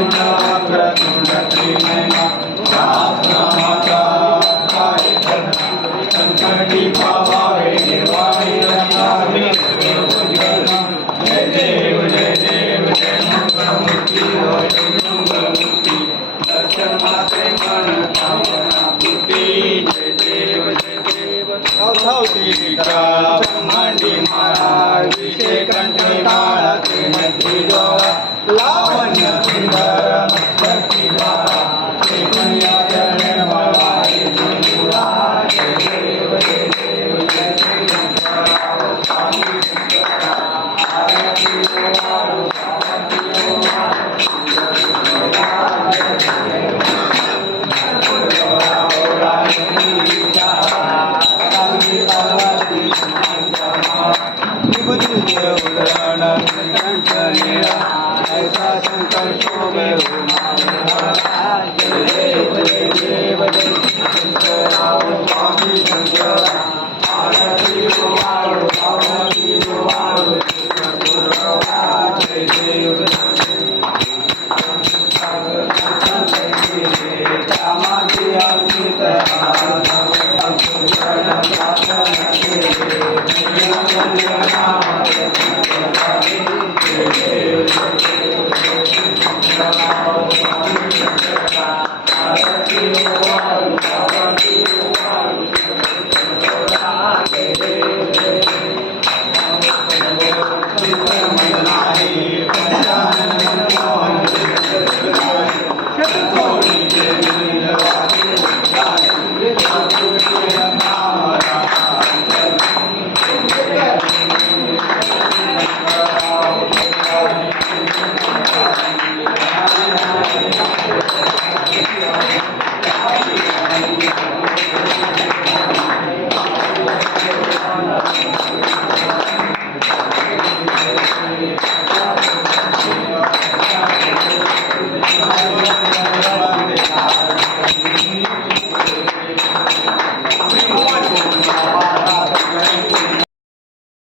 वक्रतुंड त्रिनयना माता संकटी पावावे निर्वाणी रक्षावे जय देव जय देव जय मंगलमूर्ती जय मंगलमूर्ती दर्शन माते मन कामना पूर्ती जय देव जय देव सावधीका ब्रह्मांडी माळा विषे कंठे काळाचे मधी डोळा लावण्य सुंदर मस्तकी बाळा ते कन्या चरणे मला जय देव जय देव जय देव स्वामी आरती ओवाळू आरती संकल्प